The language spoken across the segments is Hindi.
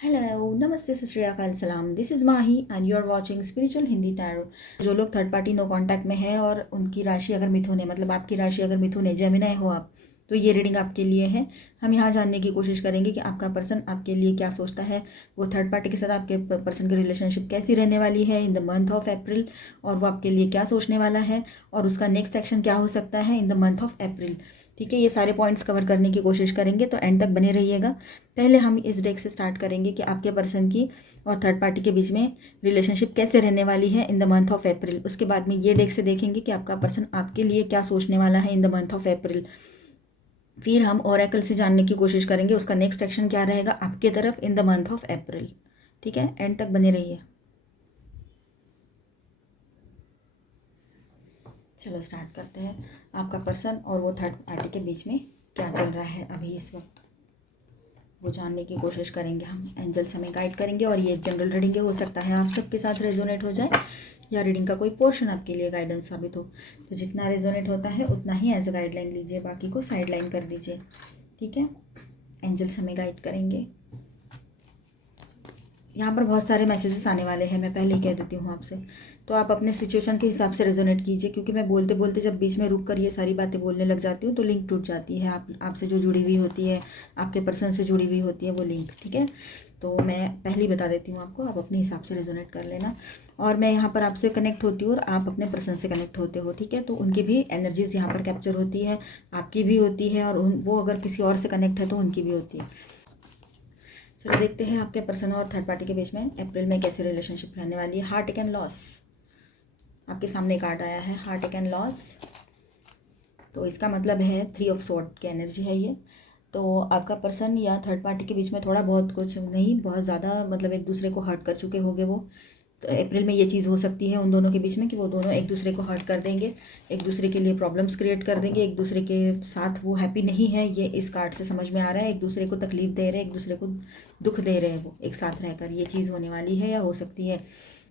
हेलो, नमस्ते, सत श्री अकाल, सलाम। This is Mahi and you are watching spiritual Hindi tarot. जो लोग थर्ड पार्टी नो कांटेक्ट में है और उनकी राशि अगर मिथुन है, मतलब आपकी राशि अगर मिथुन है, जेमिनाई हो आप, तो ये रीडिंग आपके लिए है। हम यहाँ जानने की कोशिश करेंगे कि आपका पर्सन आपके लिए क्या सोचता है, वो थर्ड पार्टी के साथ आपके पर्सन की रिलेशनशिप कैसी रहने वाली है इन द मंथ ऑफ अप्रैल, और वो आपके लिए क्या सोचने वाला है और उसका नेक्स्ट एक्शन क्या हो सकता है इन द मंथ ऑफ अप्रैल। ठीक है, ये सारे पॉइंट्स कवर करने की कोशिश करेंगे, तो एंड तक बने रहिएगा। पहले हम इस डेक से स्टार्ट करेंगे कि आपके पर्सन की और थर्ड पार्टी के बीच में रिलेशनशिप कैसे रहने वाली है इन द मंथ ऑफ अप्रैल। उसके बाद में ये डेक से देखेंगे कि आपका पर्सन आपके लिए क्या सोचने वाला है इन द मंथ ऑफ अप्रैल। फिर हम ओरेकल से जानने की कोशिश करेंगे उसका नेक्स्ट एक्शन क्या रहेगा आपके तरफ इन द मंथ ऑफ अप्रैल। ठीक है, एंड तक बने रहिए। चलो स्टार्ट करते हैं। आपका पर्सन और वो थर्ड पार्टी के बीच में क्या चल रहा है अभी इस वक्त, वो जानने की कोशिश करेंगे। हम एंजल्स हमें गाइड करेंगे और ये जनरल रीडिंग हो सकता है आप सबके साथ रेजोनेट हो जाए या रीडिंग का कोई पोर्शन आपके लिए गाइडेंस साबित हो। तो जितना रेजोनेट होता है उतना ही एज अ गाइडलाइन लीजिए, बाकी को साइड लाइन कर दीजिए। ठीक है, एंजल्स हमें गाइड करेंगे। यहाँ पर बहुत सारे मैसेजेस आने वाले हैं, मैं पहले ही कह देती हूँ आपसे, तो आप अपने सिचुएशन के हिसाब से रेजोनेट कीजिए, क्योंकि मैं बोलते बोलते जब बीच में रुक कर ये सारी बातें बोलने लग जाती हूँ तो लिंक टूट जाती है। आपसे जो जुड़ी हुई होती है, आपके पर्सन से जुड़ी हुई होती है वो लिंक। ठीक है, तो मैं पहले ही बता देती हूँ आपको, आप अपने हिसाब से रेजोनेट कर लेना। और मैं यहाँ पर आपसे कनेक्ट होती हूँ और आप अपने पर्सन से कनेक्ट होते हो। ठीक है, तो उनकी भी एनर्जीज यहाँ पर कैप्चर होती है, आपकी भी होती है, और वो अगर किसी और से कनेक्ट है तो उनकी भी होती है। चलो देखते हैं आपके पर्सन और थर्ड पार्टी के बीच में अप्रैल में कैसी रिलेशनशिप रहने वाली है। हार्ट एंड लॉस आपके सामने कार्ड आया है, हार्ट एंड लॉस। तो इसका मतलब है 3 ऑफ स्वॉर्ड की एनर्जी है ये। तो आपका पर्सन या थर्ड पार्टी के बीच में थोड़ा बहुत, कुछ नहीं बहुत ज़्यादा, मतलब एक दूसरे को हर्ट कर चुके होंगे वो। तो अप्रैल में ये चीज़ हो सकती है उन दोनों के बीच में कि वो दोनों एक दूसरे को हर्ट कर देंगे, एक दूसरे के लिए प्रॉब्लम्स क्रिएट कर देंगे, एक दूसरे के साथ वो हैप्पी नहीं है, ये इस कार्ड से समझ में आ रहा है। एक दूसरे को तकलीफ दे रहे हैं, एक दूसरे को दुख दे रहे हैं वो एक साथ रहकर, ये चीज़ होने वाली है या हो सकती है।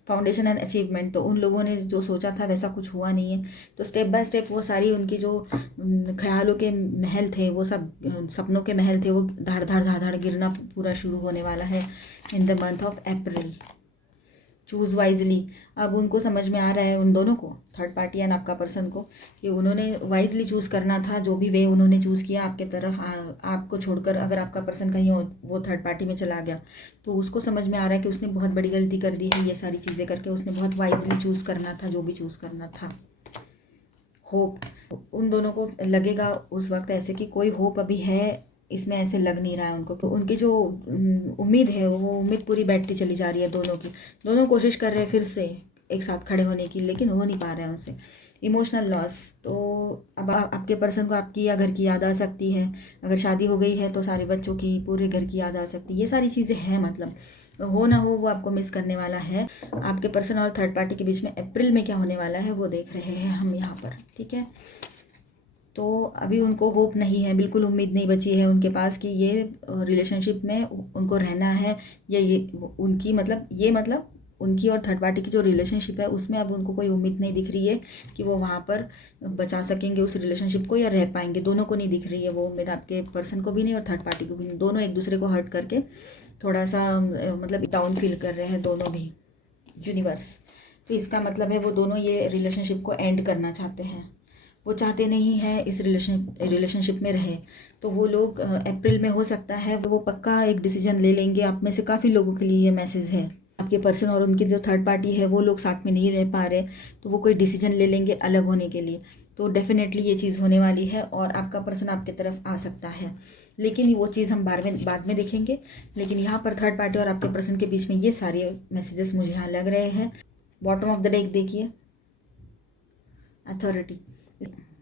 फाउंडेशन एंड अचीवमेंट, तो उन लोगों ने जो सोचा था वैसा कुछ हुआ नहीं है, तो स्टेप बाय स्टेप वो सारी उनकी जो ख्यालों के महल थे, वो सब सपनों के महल थे, वो धड़ धड़ धड़ धड़ गिरना पूरा शुरू होने वाला है in the month of April. Choose wisely. अब उनको समझ में आ रहा है उन दोनों को, थर्ड पार्टी एंड आपका पर्सन को, कि उन्होंने वाइजली चूज़ करना था। जो भी वे उन्होंने चूज़ किया आपके तरफ, आपको छोड़कर अगर आपका पर्सन कहीं वो थर्ड पार्टी में चला गया, तो उसको समझ में आ रहा है कि उसने बहुत बड़ी गलती कर दी है ये सारी चीज़ें करके। उसने बहुत वाइजली चूज़ करना था जो भी चूज़ करना था। होप, उन दोनों को लगेगा उस वक्त ऐसे कि कोई होप अभी है इसमें, ऐसे लग नहीं रहा है उनको। तो उनकी जो उम्मीद है वो उम्मीद पूरी बैठती चली जा रही है दोनों की। दोनों कोशिश कर रहे हैं फिर से एक साथ खड़े होने की, लेकिन हो नहीं पा रहे हैं उनसे। इमोशनल लॉस, तो अब आपके पर्सन को आपकी या घर की याद आ सकती है। अगर शादी हो गई है तो सारे बच्चों की, पूरे घर की याद आ सकती है। ये सारी चीज़ें हैं, मतलब हो ना हो वो आपको मिस करने वाला है। आपके पर्सन और थर्ड पार्टी के बीच में अप्रैल में क्या होने वाला है वो देख रहे हैं हम यहाँ पर। ठीक है, तो अभी उनको होप नहीं है, बिल्कुल उम्मीद नहीं बची है उनके पास कि ये रिलेशनशिप में उनको रहना है, या ये उनकी, मतलब ये, मतलब उनकी और थर्ड पार्टी की जो रिलेशनशिप है उसमें अब उनको कोई उम्मीद नहीं दिख रही है कि वो वहाँ पर बचा सकेंगे उस रिलेशनशिप को या रह पाएंगे। दोनों को नहीं दिख रही है वो उम्मीद, आपके पर्सन को भी नहीं और थर्ड पार्टी को भी नहीं। दोनों एक दूसरे को हर्ट करके थोड़ा सा मतलब डाउन फील कर रहे हैं दोनों भी, यूनिवर्स। तो इसका मतलब है वो दोनों ये रिलेशनशिप को एंड करना चाहते हैं, वो चाहते नहीं हैं इस रिलेशनशिप में रहे। तो वो लोग अप्रैल में हो सकता है वो पक्का एक डिसीजन ले लेंगे। आप में से काफ़ी लोगों के लिए ये मैसेज है, आपके पर्सन और उनकी जो थर्ड पार्टी है वो लोग साथ में नहीं रह पा रहे, तो वो कोई डिसीजन ले लेंगे अलग होने के लिए। तो डेफिनेटली ये चीज़ होने वाली है और आपका पर्सन आपके तरफ आ सकता है, लेकिन वो चीज़ हम बाद में देखेंगे। लेकिन यहाँ पर थर्ड पार्टी और आपके पर्सन के बीच में ये सारे मैसेजेस मुझे यहाँ लग रहे हैं। बॉटम ऑफ द डेक देखिए, अथॉरिटी।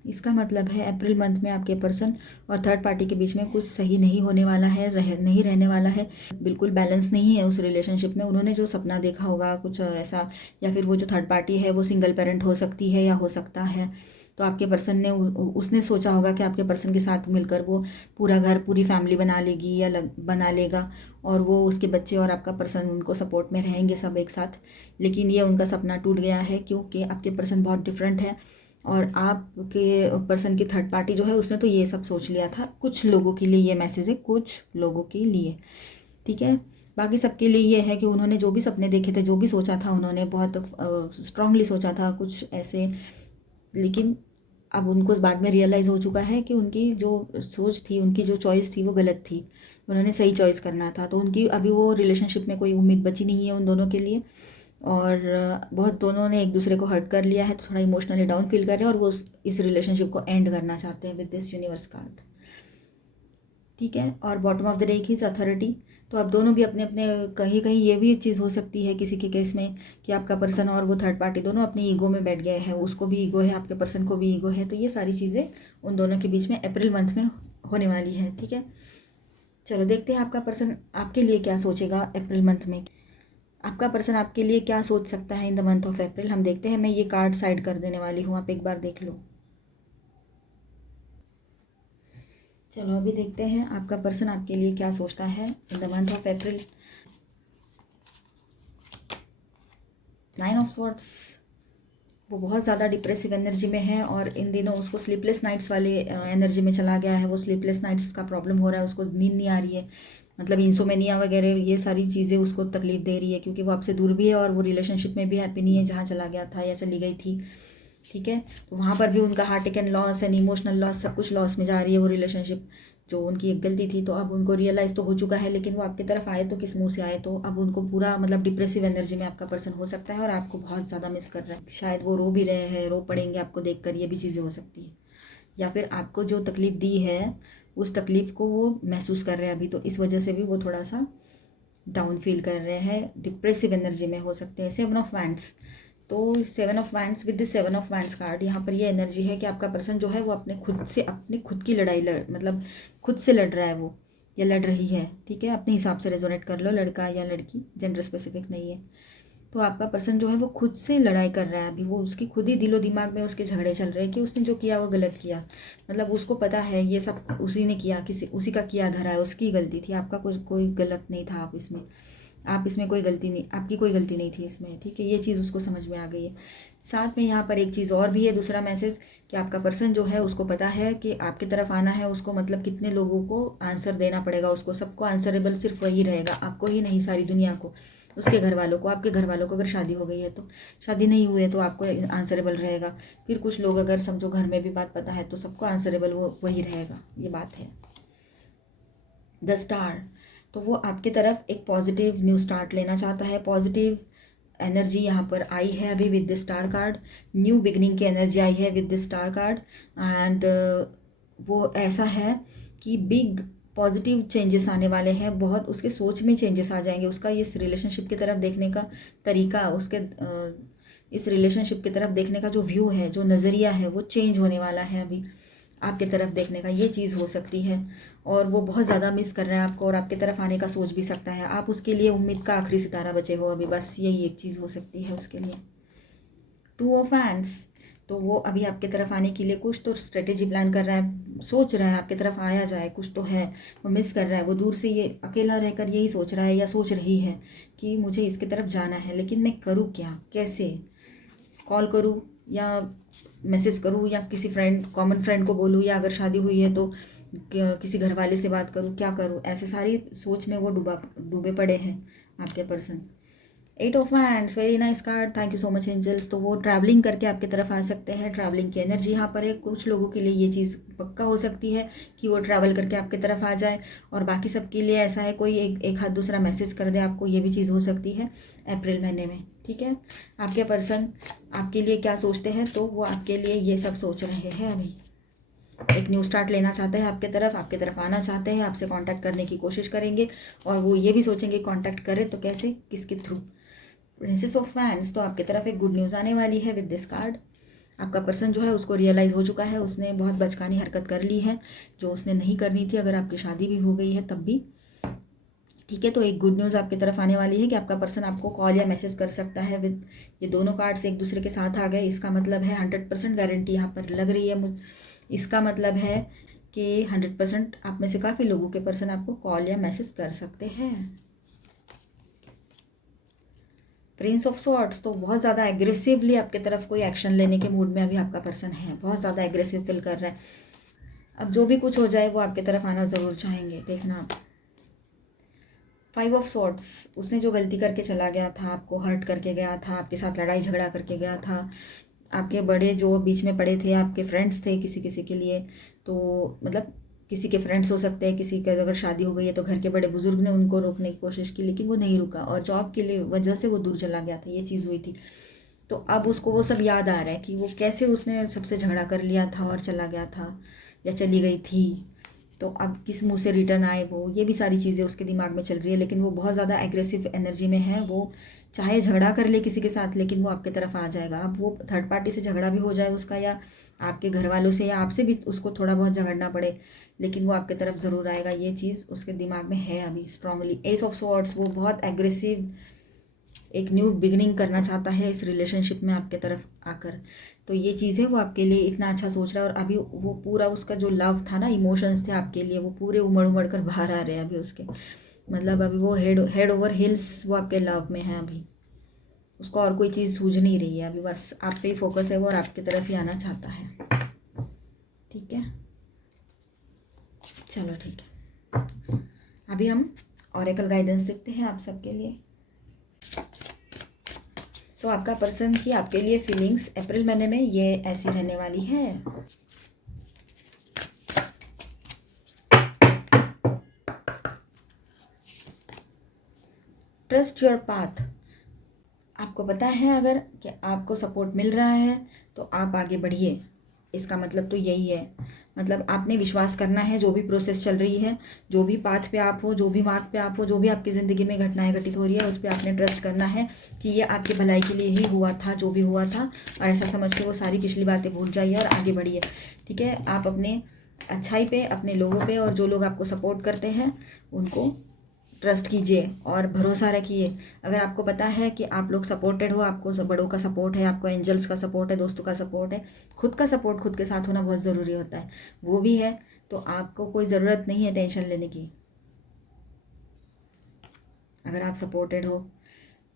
इसका मतलब है अप्रैल मंथ में आपके पर्सन और थर्ड पार्टी के बीच में कुछ सही नहीं होने वाला है, नहीं रहने वाला है। बिल्कुल बैलेंस नहीं है उस रिलेशनशिप में। उन्होंने जो सपना देखा होगा कुछ ऐसा, या फिर वो जो थर्ड पार्टी है वो सिंगल पेरेंट हो सकती है या हो सकता है। तो आपके पर्सन ने उसने सोचा होगा कि आपके पर्सन के साथ मिलकर वो पूरा घर, पूरी फैमिली बना लेगी या बना लेगा, और वो उसके बच्चे और आपका पर्सन उनको सपोर्ट में रहेंगे सब एक साथ। लेकिन ये उनका सपना टूट गया है, क्योंकि आपके पर्सन बहुत डिफरेंट है और आपके पर्सन की थर्ड पार्टी जो है उसने तो ये सब सोच लिया था। कुछ लोगों के लिए ये मैसेज है, कुछ लोगों के लिए। ठीक है, बाकी सबके लिए ये है कि उन्होंने जो भी सपने देखे थे, जो भी सोचा था, उन्होंने बहुत स्ट्रांगली सोचा था कुछ ऐसे, लेकिन अब उनको इस बाद में रियलाइज़ हो चुका है कि उनकी जो सोच थी, उनकी जो चॉइस थी वो गलत थी। उन्होंने सही चॉइस करना था। तो उनकी अभी वो रिलेशनशिप में कोई उम्मीद बची नहीं है उन दोनों के लिए, और बहुत दोनों ने एक दूसरे को हर्ट कर लिया है, तो थोड़ा इमोशनली डाउन फील कर रहे हैं, और वो इस रिलेशनशिप को एंड करना चाहते हैं विद दिस यूनिवर्स कार्ड। ठीक है। और bottom of the deck is authority. तो अब दोनों भी अपने अपने, कहीं कहीं ये भी चीज़ हो सकती है किसी के केस में कि आपका पर्सन और वो थर्ड पार्टी दोनों अपनी ईगो में बैठ गए हैं, उसको भी ईगो है, आपके पर्सन को भी ईगो है। तो ये सारी चीज़ें उन दोनों के बीच में अप्रैल मंथ में होने वाली है। ठीक है, चलो देखते हैं आपका पर्सन आपके लिए क्या सोचेगा अप्रैल मंथ में। आपका पर्सन आपके लिए क्या सोच सकता है इन द मंथ ऑफ अप्रैल, हम देखते हैं। मैं ये कार्ड साइड कर देने वाली हूँ, आप एक बार देख लो। चलो अभी देखते हैं आपका पर्सन आपके लिए क्या सोचता है in the month of April. 9 of swords, वो बहुत ज़्यादा डिप्रेसिव एनर्जी में है, और इन दिनों उसको स्लीपलेस नाइट्स वाले एनर्जी में चला गया है। वो स्लीपलेस नाइट्स का प्रॉब्लम हो रहा है, उसको नींद नहीं आ रही है, मतलब इंसोमेनिया वगैरह ये सारी चीज़ें उसको तकलीफ दे रही है, क्योंकि वो आपसे दूर भी है और वो रिलेशनशिप में भी हैप्पी नहीं है जहाँ चला गया था या चली गई थी। ठीक है, तो वहाँ पर भी उनका heart and loss and emotional loss, सब कुछ लॉस में जा रही है वो रिलेशनशिप, जो उनकी एक गलती थी। तो अब उनको रियलाइज़ तो हो चुका है, लेकिन वो आपकी तरफ आए तो किस मुंह से आए। तो अब उनको पूरा मतलब डिप्रेसिव एनर्जी में आपका पर्सन हो सकता है, और आपको बहुत ज़्यादा मिस कर रहा है। शायद वो रो भी रहे हैं, रो पड़ेंगे आपको देखकर, ये भी चीज़ें हो सकती है। या फिर आपको जो तकलीफ़ दी है उस तकलीफ़ को वो महसूस कर रहे हैं अभी, तो इस वजह से भी वो थोड़ा सा डाउन फील कर रहे हैं, डिप्रेसिव एनर्जी में हो सकते हैं। 7 ऑफ वैंड्स, तो 7 of wands with the 7 of wands card, यहाँ पर ये एनर्जी है कि आपका पर्सन जो है वो अपने खुद से, अपनी खुद की लड़ाई मतलब खुद से लड़ रहा है वो, या लड़ रही है। ठीक है, अपने हिसाब से रेजोनेट कर लो, लड़का या लड़की, जेंडर स्पेसिफिक नहीं है। तो आपका पर्सन जो है वो खुद से लड़ाई कर रहा है अभी, वो उसकी खुद ही दिलो दिमाग में उसके झगड़े चल रहे हैं कि उसने जो किया वो गलत किया। मतलब उसको पता है ये सब उसी ने किया, किसी उसी का किया धरा है, उसकी गलती थी, आपका कोई गलत नहीं था। आप इसमें कोई गलती नहीं, आपकी कोई गलती नहीं थी इसमें। ठीक है, ये चीज़ उसको समझ में आ गई है। साथ में यहाँ पर एक चीज़ और भी है, दूसरा मैसेज, कि आपका पर्सन जो है उसको पता है कि आपकी तरफ आना है उसको, मतलब कितने लोगों को आंसर देना पड़ेगा उसको, सबको आंसरेबल सिर्फ वही रहेगा, आपको ही नहीं, सारी दुनिया को, उसके घर वालों को, आपके घर वालों को। अगर शादी हो गई है तो, शादी नहीं हुई है तो आपको आंसरेबल रहेगा। फिर कुछ लोग अगर समझो घर में भी बात पता है तो सबको आंसरेबल वो वही रहेगा, ये बात है। द स्टार, तो वो आपके तरफ एक पॉजिटिव न्यू स्टार्ट लेना चाहता है। पॉजिटिव एनर्जी यहाँ पर आई है अभी with the star card, new beginning की एनर्जी आई है with the star card. And वो ऐसा है कि बिग पॉजिटिव चेंजेस आने वाले हैं, बहुत उसके सोच में चेंजेस आ जाएंगे, उसका इस रिलेशनशिप की तरफ देखने का तरीका, उसके इस रिलेशनशिप की तरफ देखने का जो व्यू है, जो नज़रिया है, वो चेंज होने वाला है अभी आपके तरफ देखने का, ये चीज़ हो सकती है। और वो बहुत ज़्यादा मिस कर रहे हैं आपको, और आपकी तरफ आने का सोच भी सकता है। आप उसके लिए उम्मीद का आखिरी सितारा बचे हो अभी, बस यही एक चीज़ हो सकती है उसके लिए। 2 ऑफ हैंड्स, तो वो अभी आपके तरफ आने के लिए कुछ तो स्ट्रेटेजी प्लान कर रहा है, सोच रहा है आपकी तरफ आया जाए, कुछ तो है, वो मिस कर रहा है। वो दूर से ये अकेला रहकर यही सोच रहा है या सोच रही है कि मुझे इसकी तरफ जाना है, लेकिन मैं करूँ क्या, कैसे, कॉल करूँ या मैसेज करूँ, या किसी फ्रेंड, कॉमन फ्रेंड को बोलूँ, या अगर शादी हुई है तो किसी घर वाले से बात करूँ, क्या करूँ, ऐसे सारी सोच में वो डूबे पड़े हैं आपके person. 8 of hands, very nice card, thank you so much angels. तो वो ट्रैवलिंग करके आपकी तरफ आ सकते हैं, ट्रैवलिंग की एनर्जी यहाँ पर है। कुछ लोगों के लिए ये चीज़ पक्का हो सकती है कि वो ट्रैवल करके आपकी तरफ आ जाए, और बाकी सबके लिए ऐसा है कोई एक हाथ दूसरा मैसेज कर दे आपको, ये भी चीज़ हो सकती है अप्रैल महीने में। ठीक है, आपके पर्सन आपके लिए क्या सोचते हैं, तो वो आपके लिए ये सब सोच रहे हैं अभी, एक न्यू स्टार्ट लेना चाहते हैं आपके तरफ आना चाहते हैं, आपसे कांटेक्ट करने की कोशिश करेंगे, और वो ये भी सोचेंगे कांटेक्ट करें तो कैसे, किसके थ्रू। प्रिंसेस ऑफ फैंस, तो आपकी तरफ एक गुड न्यूज़ आने वाली है विद दिस कार्ड। आपका पर्सन जो है उसको रियलाइज़ हो चुका है, उसने बहुत बचकानी हरकत कर ली है जो उसने नहीं करनी थी, अगर आपकी शादी भी हो गई है तब भी। ठीक है, तो एक गुड न्यूज़ आपकी तरफ आने वाली है कि आपका पर्सन आपको कॉल या मैसेज कर सकता है विद, ये दोनों कार्ड्स एक दूसरे के साथ आ गए, इसका मतलब है 100% गारंटी यहाँ पर लग रही है इसका मतलब है कि 100% आप में से काफ़ी लोगों के पर्सन आपको कॉल या मैसेज कर सकते हैं। प्रिंस ऑफ स्वॉर्ड्स, तो बहुत ज़्यादा एग्रेसिवली आपके तरफ कोई एक्शन लेने के मूड में अभी आपका पर्सन है, बहुत ज़्यादा एग्रेसिव फील कर रहा है। अब जो भी कुछ हो जाए वो आपके तरफ आना ज़रूर चाहेंगे, देखना आप। फाइव ऑफ सॉर्ड्स, उसने जो गलती करके चला गया था, आपको हर्ट करके गया था, आपके साथ लड़ाई झगड़ा करके गया था, आपके बड़े जो बीच में पड़े थे, आपके फ्रेंड्स थे किसी किसी के लिए, तो मतलब किसी के फ्रेंड्स हो सकते हैं, किसी का अगर शादी हो गई है तो घर के बड़े बुजुर्ग ने उनको रोकने की कोशिश की, लेकिन वो नहीं रुका और जॉब के लिए वजह से वो दूर चला गया था, ये चीज़ हुई थी। तो अब उसको वो सब याद आ रहा है कि वो कैसे उसने सबसे झगड़ा कर लिया था और चला गया था या चली गई थी, तो अब किस मुंह से रिटर्न आए वो, ये भी सारी चीज़ें उसके दिमाग में चल रही है। लेकिन वो बहुत ज़्यादा एग्रेसिव एनर्जी में है, वो चाहे झगड़ा कर ले किसी के साथ लेकिन वो आपके तरफ आ जाएगा। अब वो थर्ड पार्टी से झगड़ा भी हो जाए उसका, या आपके घर वालों से या आपसे भी उसको थोड़ा बहुत झगड़ना पड़े, लेकिन वो आपके तरफ ज़रूर आएगा, ये चीज़ उसके दिमाग में है अभी स्ट्रांगली। एस ऑफ स्वॉर्ड्स, वो बहुत एग्रेसिव एक न्यू बिगनिंग करना चाहता है इस रिलेशनशिप में आपके तरफ आकर। तो ये चीज़ है, वो आपके लिए इतना अच्छा सोच रहा है, और अभी वो पूरा उसका जो लव था ना, इमोशंस थे आपके लिए, वो पूरे उमड़ उमड़ कर बाहर आ रहे हैं अभी उसके। मतलब अभी वो हेड ओवर हिल्स वो आपके लव में है अभी, उसको और कोई चीज़ सूझ नहीं रही है अभी, बस आप पे ही फोकस है वो और आपकी तरफ ही आना चाहता है। ठीक है, चलो ठीक है, अभी हम ऑरेकल गाइडेंस देखते हैं आप सबके लिए। तो आपका पर्सन की आपके लिए फीलिंग्स अप्रैल महीने में ये ऐसी रहने वाली है। ट्रस्ट योर पाथ, आपको पता है अगर कि आपको सपोर्ट मिल रहा है तो आप आगे बढ़िए, इसका मतलब तो यही है। मतलब आपने विश्वास करना है, जो भी प्रोसेस चल रही है, जो भी पाथ पे आप हो, जो भी मार्ग पे आप हो, जो भी आपकी ज़िंदगी में घटनाएं घटित हो रही है, उस पर आपने ट्रस्ट करना है कि ये आपकी भलाई के लिए ही हुआ था जो भी हुआ था, और ऐसा समझ के वो सारी पिछली बातें भूल जाइए और आगे बढ़िए। ठीक है, आप अपने अच्छाई पे, अपने लोगों पे, और जो लोग आपको सपोर्ट करते हैं उनको ट्रस्ट कीजिए और भरोसा रखिए। अगर आपको पता है कि आप लोग सपोर्टेड हो, आपको बड़ों का सपोर्ट है, आपको एंजल्स का सपोर्ट है, दोस्तों का सपोर्ट है, खुद का सपोर्ट खुद के साथ होना बहुत ज़रूरी होता है, वो भी है, तो आपको कोई ज़रूरत नहीं है टेंशन लेने की। अगर आप सपोर्टेड हो,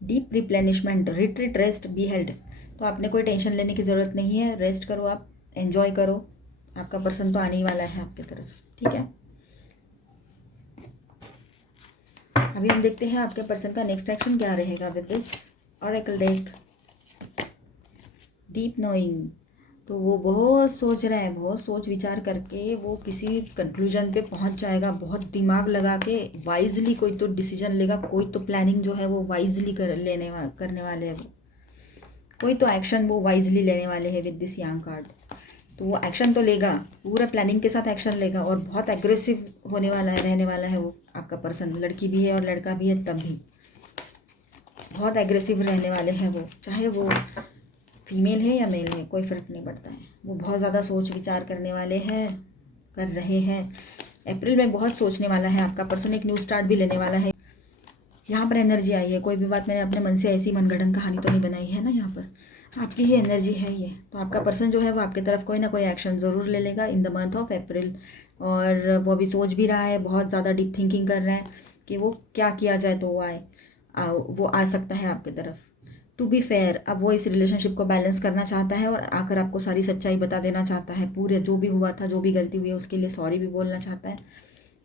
deep replenishment, retreat, rest, be held, तो आपने कोई टेंशन लेने की ज़रूरत नहीं है, रेस्ट करो, आप एंजॉय करो, आपका पर्सन तो आने ही वाला है आपकी तरफ। ठीक है, अभी हम देखते हैं आपके पर्सन का नेक्स्ट एक्शन क्या रहेगा with this oracle deck. Deep knowing, तो वो बहुत सोच रहा है, बहुत सोच विचार करके वो किसी कंक्लूजन पे पहुंच जाएगा, बहुत दिमाग लगा के वाइजली कोई तो डिसीजन लेगा, कोई तो प्लानिंग जो है वो वाइजली करने वाले हैं, वो कोई तो एक्शन वो वाइजली लेने वाले हैं विद दिस यंग कार्ड। तो वो एक्शन तो लेगा, पूरा प्लानिंग के साथ एक्शन लेगा, और बहुत एग्रेसिव होने वाला है, रहने वाला है वो आपका पर्सन, लड़की भी है और लड़का भी है तब भी बहुत एग्रेसिव रहने वाले हैं वो, चाहे वो फीमेल है या मेल है कोई फ़र्क नहीं पड़ता है, वो बहुत ज़्यादा सोच विचार करने वाले हैं, कर रहे हैं। अप्रैल में बहुत सोचने वाला है आपका पर्सन, एक न्यू स्टार्ट भी लेने वाला है। यहाँ पर एनर्जी आई है, कोई भी बात मैंने अपने मन से ऐसी मनगढ़ंत कहानी तो नहीं बनाई है ना, यहाँ पर आपकी ही एनर्जी है ये। तो आपका पर्सन जो है वो आपकी तरफ कोई ना कोई एक्शन ज़रूर ले लेगा इन द मंथ ऑफ अप्रैल, और वो अभी सोच भी रहा है, बहुत ज़्यादा डीप थिंकिंग कर रहा है कि वो क्या किया जाए तो वो आ सकता है आपकी तरफ। टू बी फेयर, अब वो इस रिलेशनशिप को बैलेंस करना चाहता है और आकर आपको सारी सच्चाई बता देना चाहता है, पूरे जो भी हुआ था, जो भी गलती हुई है उसके लिए सॉरी भी बोलना चाहता है।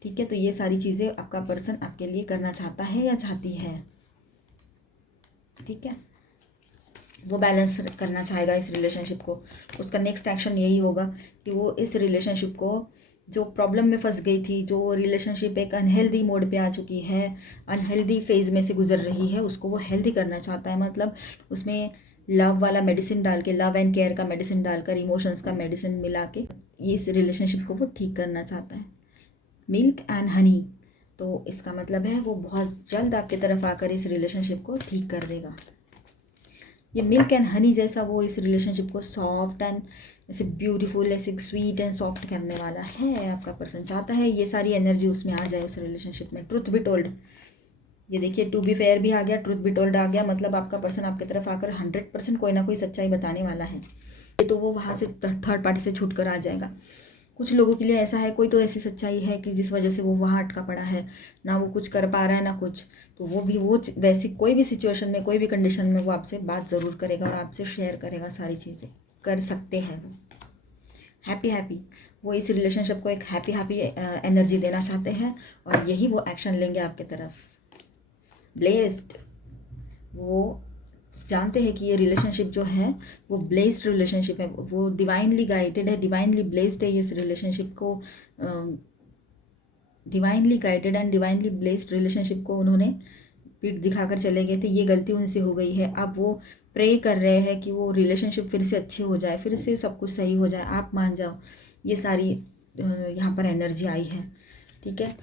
ठीक है, तो ये सारी चीज़ें आपका पर्सन आपके लिए करना चाहता है या चाहती है। ठीक है, वो बैलेंस करना चाहेगा इस रिलेशनशिप को, उसका नेक्स्ट एक्शन यही होगा कि वो इस रिलेशनशिप को, जो प्रॉब्लम में फंस गई थी, जो रिलेशनशिप एक अनहेल्दी मोड पे आ चुकी है, अनहेल्दी फेज़ में से गुजर रही है, उसको वो हेल्दी करना चाहता है। मतलब उसमें लव वाला मेडिसिन डाल के, लव एंड केयर का मेडिसिन डालकर, इमोशंस का मेडिसिन मिला के ये इस रिलेशनशिप को वो ठीक करना चाहता है। मिल्क एंड हनी, तो इसका मतलब है वो बहुत जल्द आपकी तरफ आकर इस रिलेशनशिप को ठीक कर देगा। ये मिल्क एंड हनी जैसा वो इस रिलेशनशिप को सॉफ्ट एंड ऐसे ब्यूटीफुल, ऐसे स्वीट एंड सॉफ्ट करने वाला है। आपका पर्सन चाहता है ये सारी एनर्जी उसमें आ जाए उस रिलेशनशिप में। ट्रुथ बी टोल्ड, ये देखिए टू बी फेयर भी आ गया, ट्रुथ बी टोल्ड आ गया, मतलब आपका पर्सन आपकी तरफ आकर 100% कोई ना कोई सच्चाई बताने वाला है। तो वो वहाँ से थर्ड पार्टी से छूट कर आ जाएगा। कुछ लोगों के लिए ऐसा है, कोई तो ऐसी सच्चाई है कि जिस वजह से वो वहाँ अटका पड़ा है, ना वो कुछ कर पा रहा है ना कुछ, तो वो भी वो वैसी कोई भी सिचुएशन में, कोई भी कंडीशन में वो आपसे बात ज़रूर करेगा और आपसे शेयर करेगा, सारी चीज़ें कर सकते हैं वो। हैप्पी वो इस रिलेशनशिप को एक हैप्पी एनर्जी देना चाहते हैं और यही वो एक्शन लेंगे आपके तरफ। ब्लेस्ड, वो जानते हैं कि ये रिलेशनशिप जो है वो ब्लेस्ड रिलेशनशिप है, वो डिवाइनली गाइडेड है, डिवाइनली ब्लेस्ड है। इस रिलेशनशिप को divinely guided and divinely blessed relationship को उन्होंने पीठ दिखाकर चले गए थे, ये गलती उनसे हो गई है। अब वो प्रे कर रहे हैं कि वो रिलेशनशिप फिर से अच्छी हो जाए, फिर से सब कुछ सही हो जाए, आप मान जाओ। ये सारी यहाँ पर एनर्जी आई है, ठीक है।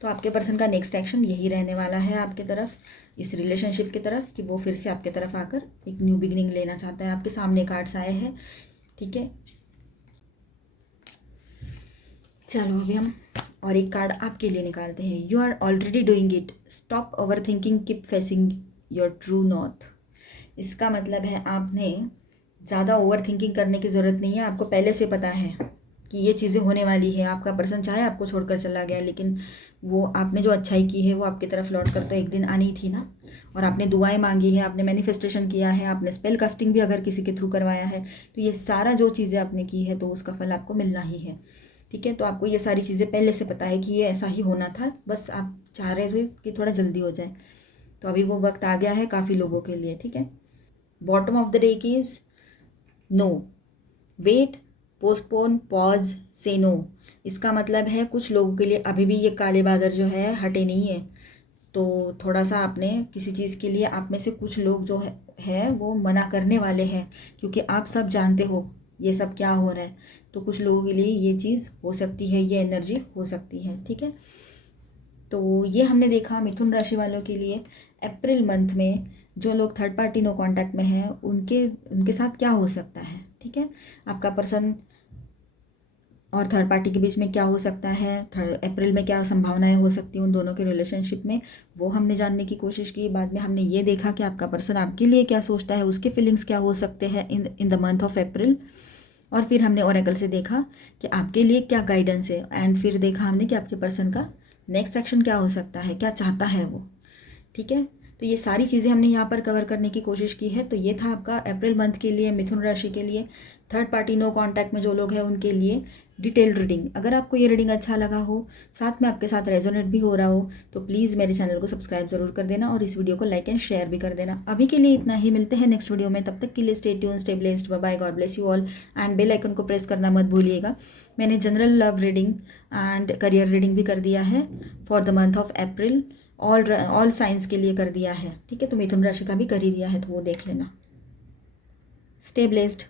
तो आपके पर्सन का नेक्स्ट एक्शन यही रहने वाला है आपके तरफ, इस रिलेशनशिप की तरफ, कि वो फिर से आपके तरफ आकर एक न्यू बिगिनिंग लेना चाहता है। आपके सामने कार्ड्स आए हैं, ठीक है। चलो अभी हम और एक कार्ड आपके लिए निकालते हैं। You are already doing it, stop overthinking, keep facing your true north. इसका मतलब है आपने ज़्यादा ओवर थिंकिंग करने की ज़रूरत नहीं है। आपको पहले से पता है कि ये चीज़ें होने वाली है। आपका पर्सन चाहे आपको छोड़कर चला गया, लेकिन वो आपने जो अच्छाई की है वो आपकी तरफ लौट कर तो एक दिन आनी थी ना। और आपने दुआएं मांगी है, आपने मैनिफेस्टेशन किया है, आपने स्पेल कास्टिंग भी अगर किसी के थ्रू करवाया है, तो ये सारा जो चीज़ें आपने की है तो उसका फल आपको मिलना ही है, ठीक है। तो आपको ये सारी चीज़ें पहले से पता है कि ये ऐसा ही होना था, बस आप चाह रहे थे कि थोड़ा जल्दी हो जाए। तो अभी वो वक्त आ गया है काफ़ी लोगों के लिए, ठीक है। Bottom of the deck is no, wait, postpone, pause, say no. इसका मतलब है कुछ लोगों के लिए अभी भी ये काले बादल जो है हटे नहीं है। तो थोड़ा सा आपने किसी चीज़ के लिए, आप में से कुछ लोग जो है वो मना करने वाले हैं, क्योंकि आप सब जानते हो ये सब क्या हो रहा है। तो कुछ लोगों के लिए ये चीज़ हो सकती है, ये एनर्जी हो सकती है, ठीक है। तो ये हमने देखा मिथुन राशि वालों के लिए अप्रैल मंथ में जो लोग थर्ड पार्टी नो कांटेक्ट में हैं उनके उनके साथ क्या हो सकता है, ठीक है। आपका पर्सन और थर्ड पार्टी के बीच में क्या हो सकता है, अप्रैल में क्या संभावनाएं हो सकती हैं उन दोनों के रिलेशनशिप में, वो हमने जानने की कोशिश की। बाद में हमने ये देखा कि आपका पर्सन आपके लिए क्या सोचता है, उसके फीलिंग्स क्या हो सकते हैं इन द मंथ ऑफ अप्रैल। और फिर हमने ओरेकल से देखा कि आपके लिए क्या गाइडेंस है, एंड फिर देखा हमने कि आपके पर्सन का नेक्स्ट एक्शन क्या हो सकता है, क्या चाहता है वो, ठीक है। तो ये सारी चीज़ें हमने यहाँ पर कवर करने की कोशिश की है। तो ये था आपका अप्रैल मंथ के लिए मिथुन राशि के लिए थर्ड पार्टी नो कांटेक्ट में जो लोग हैं उनके लिए डिटेल्ड रीडिंग। अगर आपको ये रीडिंग अच्छा लगा हो, साथ में आपके साथ रेजोनेट भी हो रहा हो, तो प्लीज़ मेरे चैनल को सब्सक्राइब जरूर कर देना और इस वीडियो को लाइक एंड शेयर भी कर देना। अभी के लिए इतना ही, मिलते हैं नेक्स्ट वीडियो में, तब तक के लिए stay tuned, stay blessed, bye bye, God bless you all and bell icon को प्रेस करना मत भूलिएगा। मैंने general love reading and career reading भी कर दिया है for the month of April, all signs के लिए कर दिया है, ठीक है। तो मिथुन राशि का भी कर ही दिया है, तो वो देख लेना। Stay blessed.